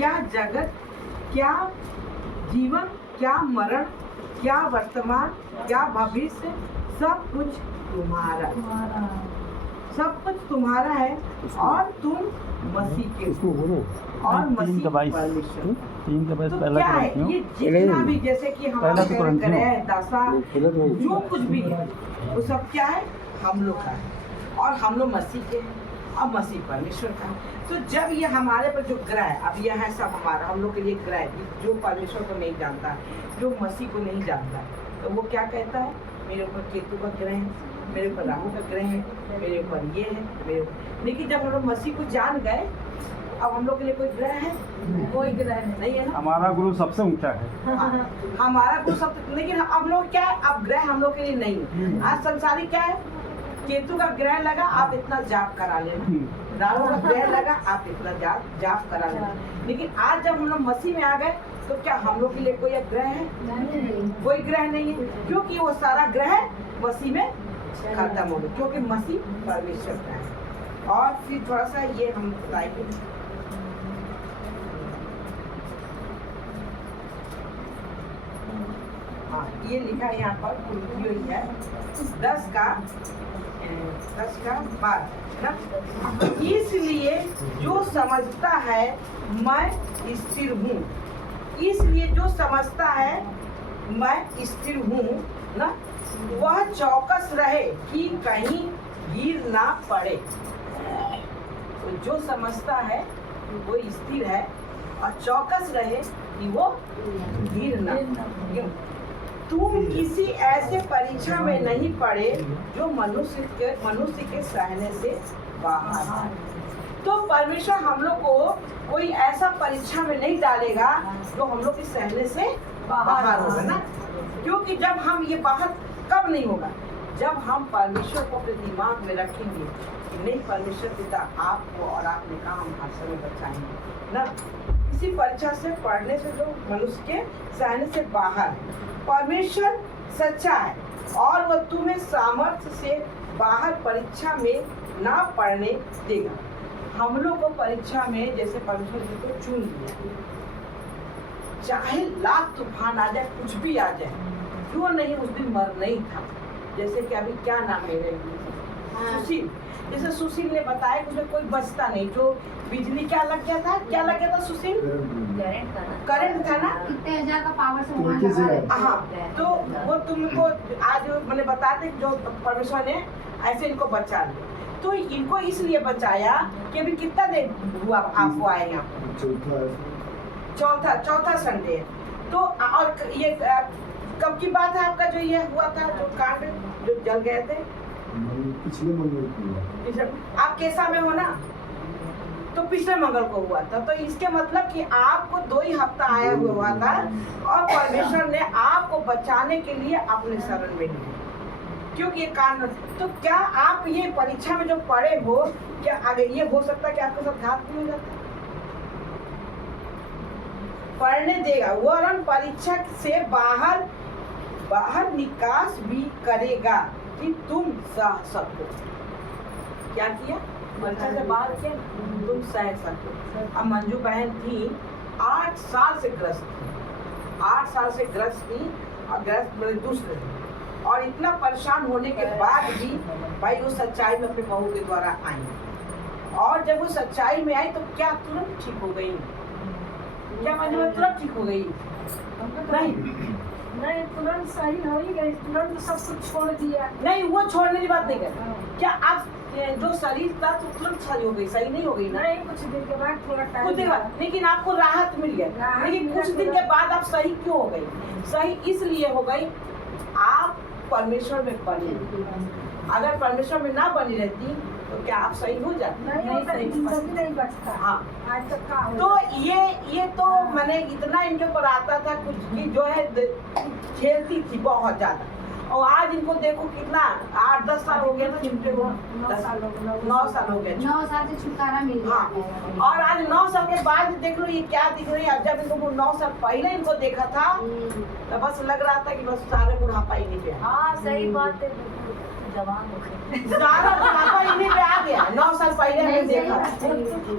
क्या जगत, क्या जीवन, क्या मरण, क्या वर्तमान, क्या भविष्य, सब कुछ तुम्हारा, सब कुछ तुम्हारा है और तुम मसीह के हो और मसीह परमेश्वर। 3 के बाद तो पहला क्या है कुरिन्थियों, ये जितना भी जैसे कि हमारे पहला तो ग्रह दशा जो कुछ भी है वो सब क्या है हम लोग का है और हम लोग मसीह के हैं और मसीह परमेश्वर का है। तो जब ये हमारे पर जो ग्रह है, अब यह है सब हमारा, हम लोग के लिए ग्रह जो परमेश्वर को नहीं जानता, जो मसीह को नहीं जानता, तो वो क्या कहता है मेरे ऊपर केतु का ग्रह है, मेरे ऊपर राहु का ग्रह है, मेरे ऊपर ये है, मेरे ऊपर। लेकिन जब हम लोग मसीह को जान गए, अब हम लोग के लिए कोई ग्रह है? कोई ग्रह नहीं है ना। हमारा गुरु सबसे ऊंचा है। हाँ, हमारा गुरु सब, लेकिन अब लोग क्या है, अब ग्रह हम लोग के लिए नहीं है। आज संसारिक क्या है, केतु का ग्रह लगा आप इतना जाप करा लेना, राहु का ग्रह लगा आप इतना जाप करा लेना। लेकिन आज जब हम लोग मसीह में आ गए तो क्या हम लोग के लिए कोई ग्रह है? कोई ग्रह नहीं है, क्योंकि वो सारा ग्रह मसीह में खत्म हो गया, क्योंकि मसीह परमेश्वर का है। और फिर थोड़ा सा ये हम बताएंगे, हाँ ये लिखा है यहाँ पर कुरिन्थियों ही है 10 का 12 है ना। इसलिए जो समझता है मैं स्थिर हूँ, इसलिए जो समझता है मैं स्थिर हूँ ना, वह चौकस रहे कि कहीं गिर ना पड़े। तो जो समझता है वो स्थिर है और चौकस रहे कि वो गिर ना। तुम किसी ऐसे परीक्षा में नहीं पड़े जो मनुष्य के सहने से बाहर है। तो परमेश्वर हम लोग को कोई ऐसा परीक्षा में नहीं डालेगा जो हम लोग के सहने से बाहर होगा ना। क्योंकि जब हम ये बाहर कब नहीं होगा, जब हम परमेश्वर को अपने दिमाग में रखेंगे कि नहीं परमेश्वर पिता आपको और आपने कहा हम हर समय बचाएंगे ना। किसी परीक्षा से पढ़ने से जो मनुष्य के सहने से बाहर है। परमेश्वर सच्चा है और वह तुम्हें सामर्थ्य से बाहर परीक्षा में ना पढ़ने देगा। हम लोग को परीक्षा में जैसे परमेश्वर जी को चुन लिया, चाहे लाख तूफान आ जाए, कुछ भी आ जाए, क्यों नहीं उस दिन मरना ही था। जैसे कि अभी क्या नाम है सुशील, जैसे सुशील ने बताया कि उसमें कोई बचता नहीं, जो बिजली क्या लग गया था सुशील, करंट था ना, कितने हजार का पावर से। हाँ, तो वो तुमको आज मैंने बताते जो परमेश्वर ने ऐसे इनको बचा लिया। तो इनको इसलिए बचाया कि अभी कितना देर हुआ आपको आए यहाँ, चौथा संडे। तो और ये कब की बात है आपका जो ये हुआ था, जो कांड जो जल गए थे? पिछले मंगल को। आप कैसा में हो ना, तो पिछले मंगल को हुआ था। तो इसके मतलब कि आपको 2 ही हफ्ता आया हुआ था और परमेश्वर ने आपको बचाने के लिए अपने शरण में लिया, क्योंकि ये कारण। तो क्या आप ये परीक्षा में जो पढ़े हो, क्या आगे ये हो सकता है कि आपके साथ घात नहीं हो जाता? पढ़ने देगा, वरन परीक्षा से बाहर निकास भी करेगा कि तुम सह सको। क्या किया? परीक्षा से बाहर किया, तुम सह सको। अब मंजू बहन थी 8 साल से ग्रस्त थी, 8 साल से ग्रस्त थी और ग्रस्त मेरे दूसरे थे। और इतना परेशान होने के बाद भी भाई वो सच्चाई में अपने बहू के द्वारा आई, और जब वो सच्चाई में आई तो क्या तुरंत ठीक हो गई? क्या मंजू तुरंत ठीक हो गई? नहीं, तुरंत सही हो ही गई, तुरंत सब कुछ छोड़ दिया। नहीं, वो छोड़ने की बात नहीं कर। क्या आप जो शरीर था तो तुरंत सही हो गई? सही नहीं हो गई ना, नहीं, कुछ दिन के बाद थोड़ा कुछ टाइम दिन बाद, लेकिन आपको राहत मिल गया। लेकिन कुछ दिन के बाद आप सही क्यों हो गई? सही इसलिए हो गई आप परमेश्वर में बनी। अगर परमेश्वर में ना बनी रहती तो क्या आप सही हो जाते? नहीं बचता। हाँ, आज तक का तो ये तो मैंने इतना इनके ऊपर आता था कुछ कि जो है खेलती थी बहुत ज्यादा, और आज इनको देखो कितना 8-10 साल हो गया ना छुट्टे को, 9 साल हो गए, 9 साल से छुटकारा मिल गया। हाँ, और आज 9 साल के बाद देख लो ये क्या दिख रही है। जब इनको 9 साल पहले इनको देखा था तो बस लग रहा था कि बस सारे बुढ़ापा ही नहीं गया। हाँ, सही बात है। सारा बुढ़ापा इन्हीं पे आ गया। 9 साल पहले हमने देखा।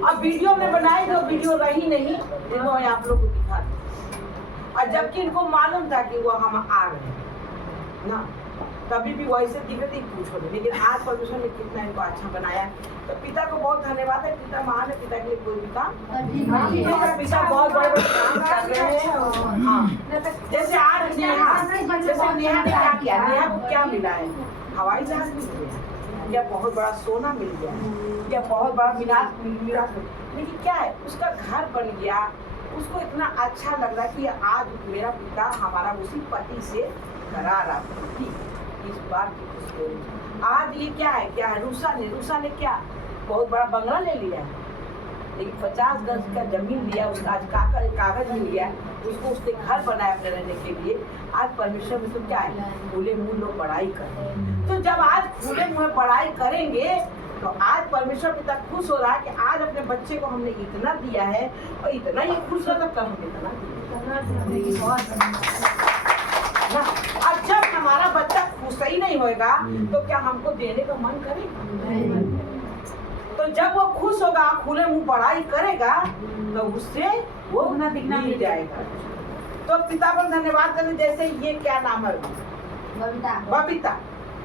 अब वीडियो में बनाई तो वीडियो रही नहीं, इनको मैं आप लोग को दिखा दूं। और जबकि इनको मालूम था कि वो हम आ रहे हैं ना, तभी भी वैसे दिख रही थी, पूछो नहीं। लेकिन आज परमेश्वर ने कितना इनको अच्छा बनाया। तो पिता को बहुत धन्यवाद है। पिता महान है, पिता के लिए कोई भी काम पिता बहुत बड़े बड़े काम कर रहे हैं। हाँ, जैसे आज नेहा, जैसे नेहा ने क्या किया, नेहा को क्या मिला है? हवाई जहाज मिल गया, या बहुत बड़ा सोना मिल गया, या बहुत बड़ा मीरास। लेकिन क्या है, उसका घर बन गया। उसको इतना अच्छा लग रहा कि आज मेरा पिता हमारा उसी पति से करा रहा थी। इस बार की खुशखबरी आज ये क्या है रूसा ने क्या बहुत बड़ा बंगला ले लिया है, लेकिन 50 गज का जमीन लिया उसका। आज कागज मिल गया, उसको उसने घर बनाया अपने रहने के लिए। आज परमेश्वर में तो क्या है, खुले मुंह लोग पढ़ाई कर। तो जब आज खुले मुंह पढ़ाई करेंगे तो आज परमेश्वर पिता खुश हो रहा है कि आज अपने बच्चे को हमने इतना दिया है, और इतना ये खुश होगा कब हम इतना ना। अब जब हमारा बच्चा खुश ही नहीं होगा तो क्या हमको देने का मन करेगा? तो जब वो खुश होगा, खुले मुंह पढ़ाई करेगा, तो उससे वो मिल जाएगा। तो पिता पर धन्यवाद करें। जैसे ये क्या नाम है,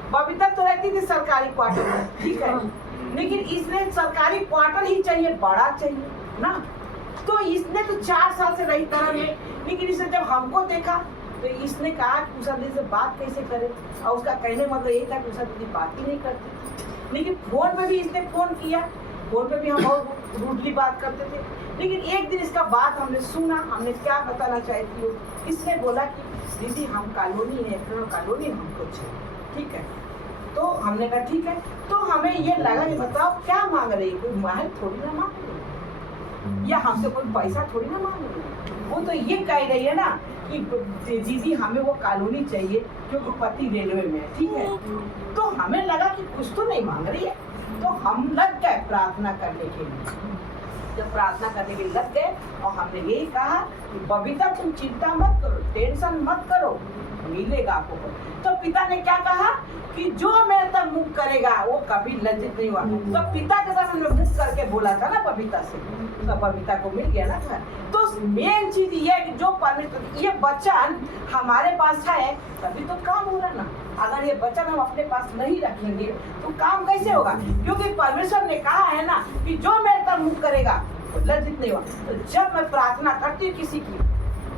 बबीता तो रहती थी सरकारी क्वार्टर में, ठीक है, लेकिन इसने सरकारी क्वार्टर ही चाहिए, बड़ा चाहिए ना। तो इसने तो 4 साल से रही तरह में, लेकिन इसने जब हमको देखा तो इसने कहा कि उषा दीदी से बात कैसे करे। और उसका कहने मतलब यही था कि उषा दीदी बात ही नहीं करती। लेकिन फोन पे भी इसने फोन किया, फोन पे भी हम बहुत रूडली बात करते थे। लेकिन एक दिन इसका बात हमने सुना, हमने क्या बताना चाहती हो, इसने बोला कि दीदी हम कॉलोनी है, कॉलोनी हमको चाहिए, ठीक है। तो हमने कहा ठीक है। तो हमें ये लगा कि बताओ क्या मांग रही है, कोई महल थोड़ी ना मांग रही, या हमसे कोई पैसा थोड़ी ना मांग रही। वो तो ये कह रही है ना कि दीदी हमें वो कॉलोनी चाहिए क्योंकि पति रेलवे में है, ठीक है। तो हमें लगा कि कुछ तो नहीं मांग रही है, तो हम लग गए प्रार्थना करने के लिए। जब प्रार्थना करने के लिए लग गए और हमने यही कहा कि बबीता तुम चिंता मत करो, टेंशन मत करो, मिलेगा आपको। तो पिता ने क्या कहा कि जो मेरे तक मुख करेगा वो कभी लज्जित नहीं हुआ। तो पिता के साथ हमने मुख करके बोला था ना बबीता से, तो बबीता को मिल गया ना घर। तो मेन चीज ये है कि जो परमेश्वर ये वचन हमारे पास है तभी तो काम हो रहा ना। अगर ये वचन हम अपने पास नहीं रखेंगे तो काम कैसे होगा? क्योंकि परमेश्वर ने कहा है ना कि जो मेरे तक मुख करेगा वो लज्जित नहीं हुआ। तो जब मैं प्रार्थना करती हूँ किसी की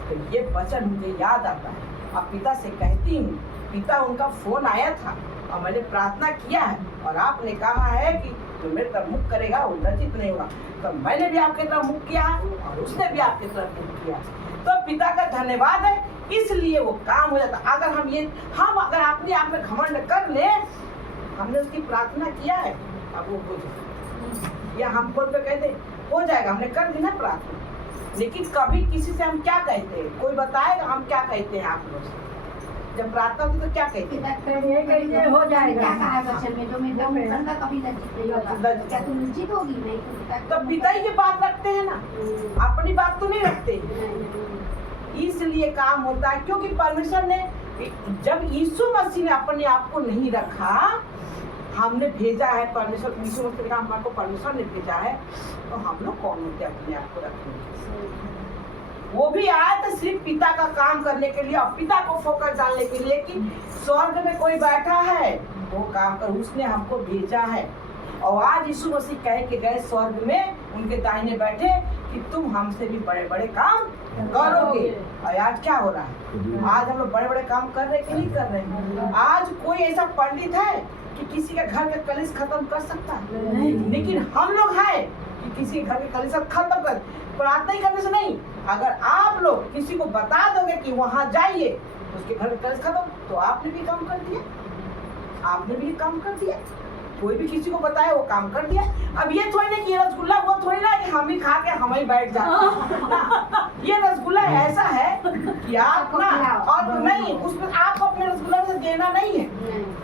तो ये वचन मुझे याद आता है और पिता से कहती हूँ। पिता उनका फोन आया था और मैंने प्रार्थना किया है और आपने कहा है कि जो मेरे तरफ मुख करेगा वो लज्जित नहीं होगा। तो मैंने भी आपके तरफ मुख किया और उसने भी आपके तरफ मुख किया। तो पिता का धन्यवाद है, इसलिए वो काम हो जाता। अगर हम अगर अपने आप में घमंड कर ले, हमने उसकी प्रार्थना किया है, अब वो हो जाएगा। या हम फोन पे कहते हो जाएगा, हमने कर दी ना प्रार्थना। लेकिन कभी किसी से हम क्या कहते हैं, कोई बताएगा हम क्या कहते हैं? आप लोग जब प्रार्थना होती तो क्या कहते हैं? हो जाएगा। क्या कहा है वचन में, जो मेरे मुख का कभी लज्जित नहीं होगा। क्या तुम लज्जित होगी? नहीं। तो पिता ही की बात रखते हैं ना, अपनी बात तो नहीं रखते। इसलिए काम होता है क्योंकि परमेश्वर ने, जब यीशु मसीह ने अपने आप को नहीं रखा, हमने भेजा है परमेश्वर, यीशु मसीह का हमको परमेश्वर ने भेजा है, तो हम लोग कौन होते अपने आप को रखने के? वो भी आया तो सिर्फ पिता का काम करने के लिए और पिता को फोकस डालने के लिए कि स्वर्ग में कोई बैठा है वो काम कर, उसने हमको भेजा है। और आज यीशु मसीह कह के गए स्वर्ग में उनके दाहिने बैठे कि तुम हमसे भी बड़े बड़े काम करोगे। और आज क्या हो रहा है? आज हम लोग बड़े बड़े काम कर रहे कि नहीं कर रहे? आज कोई ऐसा पंडित है कि किसी के घर का कलेश खत्म कर सकता है? लेकिन हम लोग हैं कि किसी घर के कलेश खत्म कर, प्रार्थना ही करने से नहीं। अगर आप लोग किसी को बता दोगे कि वहां जाइए उसके घर का कलेश खत्म, तो आपने भी काम कर दिया, आपने भी काम कर दिया। कोई भी किसी को बताया वो काम कर दिया। अब ये थोड़ी ना कि रसगुल्ला वो थोड़ी ना कि हम ही खा के हम ही बैठ जाते। ये रसगुल्ला ऐसा है कि आप ना, और नहीं उसमें आपको अपने रसगुल्ला से देना नहीं है,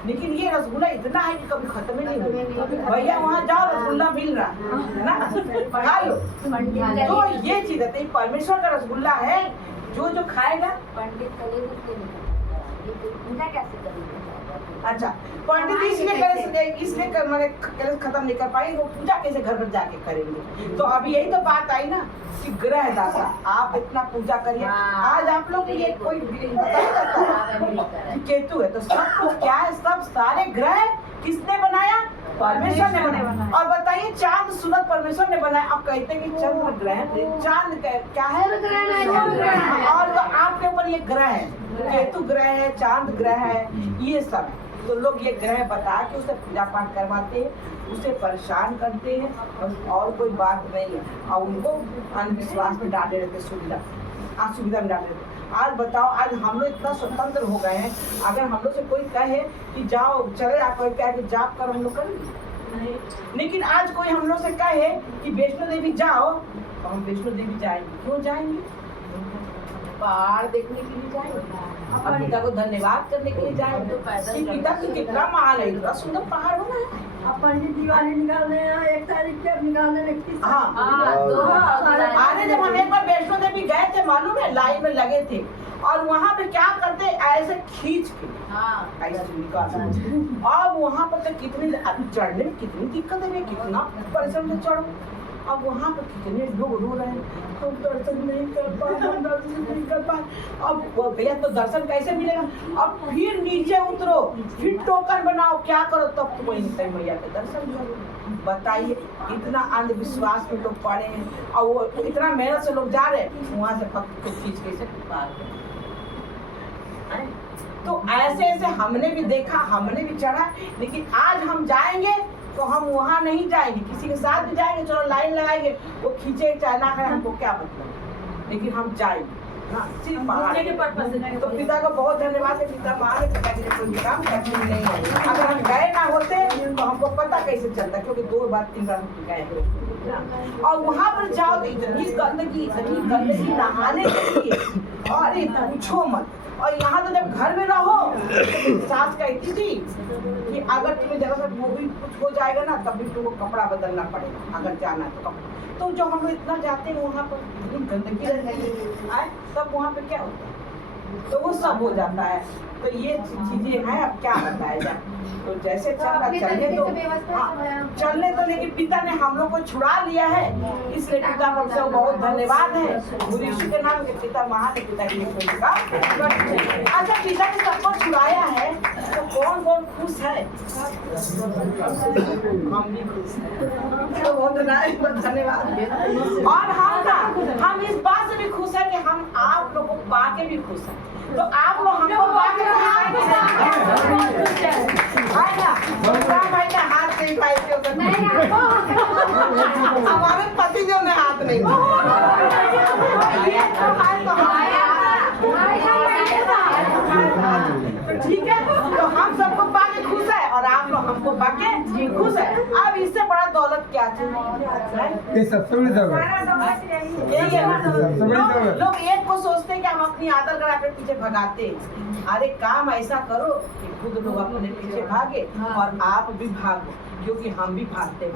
लेकिन ये रसगुल्ला इतना है कि कभी खत्म ही नहीं होगा। भैया वहाँ जाओ रसगुल्ला मिल रहा है ना, खा लो। तो ये चीज है, परमेश्वर का रसगुल्ला है, जो जो खाएगा। पंडित कैसे करेंगे? अच्छा, पंडित जी इसलिए मैंने कलश खत्म नहीं कर पाई, वो पूजा कैसे घर पर जाके करेंगे। तो अभी यही तो बात आई ना कि ग्रह दशा, आप इतना पूजा करिए। आज आप लोग ये कोई केतु है तो सब कुछ क्या है, सब सारे ग्रह किसने बनाया? परमेश्वर ने बनाया। और बताइए चांद सूरज परमेश्वर ने बनाया। आप कहते हैं कि चंद्र ग्रह, चांद क्या है? और आपके ऊपर ये ग्रह है, केतु ग्रह है, चांद ग्रह है, ये सब है। तो लोग ये ग्रह बता के उसे पूजा पाठ करवाते हैं, उसे परेशान करते हैं और कोई बात नहीं है। और उनको अंधविश्वास में डाले रहते, सुविधा में डाले रहते। आज बताओ, आज हम लोग इतना स्वतंत्र हो गए हैं, अगर हम लोग से कोई कहे कि जाओ चले आप क्या कि जाप कर, हम लोग करेंगे? लेकिन आज कोई हम लोग से कहे कि वैष्णो देवी जाओ, तो हम वैष्णो देवी जाएंगे। क्यों जाएंगे? पहाड़ देखने के लिए जाएंगे, और पिता को धन्यवाद करने के लिए जाएंगे कि पिता तो कितना महान है, इतना सुंदर पहाड़ बना है। अब पंडित दिवाली निकालने 1 तारीख के निकालने लगती। अरे जब हम एक बार वैष्णो देवी गए थे, मालूम है, लाइन में लगे थे और वहाँ पे क्या करते, ऐसे खींच के ऐसे निकाल। अब वहाँ पर तो कितनी चढ़ने में कितनी दिक्कत है, कितना परिश्रम से चढ़ो। अब वहाँ पर कितने लोग रो रहे हैं, हम दर्शन नहीं कर पाए, हम दर्शन नहीं कर पाए। अब वो भैया तो दर्शन कैसे मिलेगा? अब फिर नीचे उतरो, फिर टोकन बनाओ, क्या करो, तब तो वही मैया के दर्शन करो। बताइए, इतना अंधविश्वास में लोग पड़े हैं और वो इतना मेहनत से लोग जा रहे हैं, वहाँ से भक्त को खींच कैसे पार करें? तो ऐसे ऐसे हमने भी देखा, हमने भी चढ़ा, लेकिन आज हम जाएंगे तो हम वहाँ नहीं जाएंगे, किसी के साथ भी जाएंगे, चलो लाइन लगाएंगे, वो खींचे चाहे ना करे, हमको क्या मतलब, लेकिन हम जाएंगे। हाँ, सिर्फ पहाड़ के पर्पस से। तो पिता का बहुत धन्यवाद है, पिता महान है, पिता के कोई काम करने नहीं है। अगर हम गए ना होते तो हमको पता कैसे चलता, क्योंकि 2 बार 3 बार हम गए। और वहाँ पर जाओ तो इतनी गंदगी नहाने के लिए, और पूछो मत। और यहाँ तो जब घर में रहो, सास कहती थी कि अगर तुम्हें जरा सा वो भी कुछ हो जाएगा ना, तब भी तुमको कपड़ा बदलना पड़ेगा, अगर जाना तो कपड़ा। तो जो हम लोग इतना जाते हैं वहाँ पर इतनी गंदगी रहती है, तब वहाँ पे क्या होता है, तो वो सब हो जाता है। तो ये चीजें हैं, अब क्या बताया जाए। तो जैसे चलने तो चलने तो, लेकिन पिता ने हम लोग को छुड़ा लिया है, इसलिए पिता को से बहुत धन्यवाद है। गुरु यीशु के नाम के पिता महान है, पिता की अच्छा, पिता ने सबको छुड़ाया है, तो कौन कौन खुश है? हम भी खुश हैं, तो बहुत धन्यवाद। और हम इस बात से भी खुश है कि हम आप लोगों को पाके भी खुश हैं। तो आप लोग हमको पाके हाथ नहीं पाए, हमारे पति जो ने हाथ नहीं ठीक है। तो हम सबको पाके खुश है और आप लोग हमको पाके खुश है। अब इससे बड़ा दौलत क्या चाहिए? ये सबसे बड़ी दौलत लोग एक को सोचते हैं कि हम अपनी आदर करा के पीछे भगाते। अरे काम ऐसा करो कि खुद लोग अपने पीछे भागे और आप भी भागो, क्योंकि हम भी भागते हैं।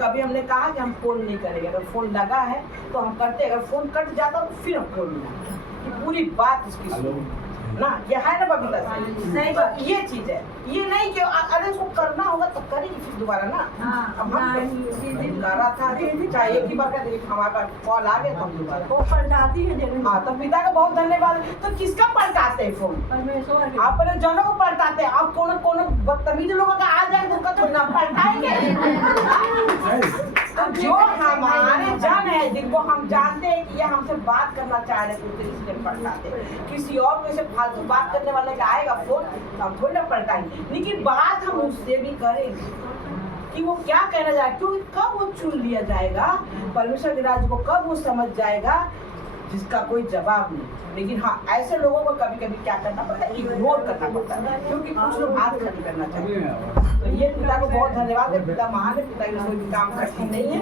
कभी हमने कहा कि हम फोन नहीं करेंगे, अगर फोन लगा है तो हम करते, अगर फोन कट जाता तो फिर हम फोन मिला, पूरी बात उसकी सुनो ना। ये है ना बबीता नहीं, तो ये चीज है, ये नहीं कि अरे उसको करना होगा तो करेंगे फिर दोबारा ना। अब हम करा था चाहे एक ही बार कर, हमारा कॉल आ गया तो हम दोबारा वो पलटाती है। हाँ, तो पिता का बहुत धन्यवाद। तो किसका पलटाते हैं फोन? आप अपने जनों को पलटाते हैं। आप कोनो बदतमीज लोगों का आ जाए तो उनका थोड़ी ना पलटाएंगे। तो जो हमारे जन है, जिनको हम जानते हैं कि ये हमसे बात करना चाह रहे थे, इसलिए पलटाते। किसी और को ऐसे फालतू बात करने वाले का आएगा फोन तो हम थोड़ी ना पलटाएंगे, लेकिन बात हम उससे भी करेंगे कि वो क्या कहना चाहे, क्योंकि कब वो चुन लिया जाएगा परमेश्वर के राज्य को, कब वो समझ जाएगा जिसका कोई जवाब नहीं। लेकिन हाँ, ऐसे लोगों को कभी कभी क्या करना पड़ता है, इग्नोर करना पड़ता है, क्योंकि कुछ लोग हाथ खड़ी करना चाहते हैं। तो ये पिता को बहुत धन्यवाद है, पिता महान है, पिता की कोई भी काम कठिन नहीं है।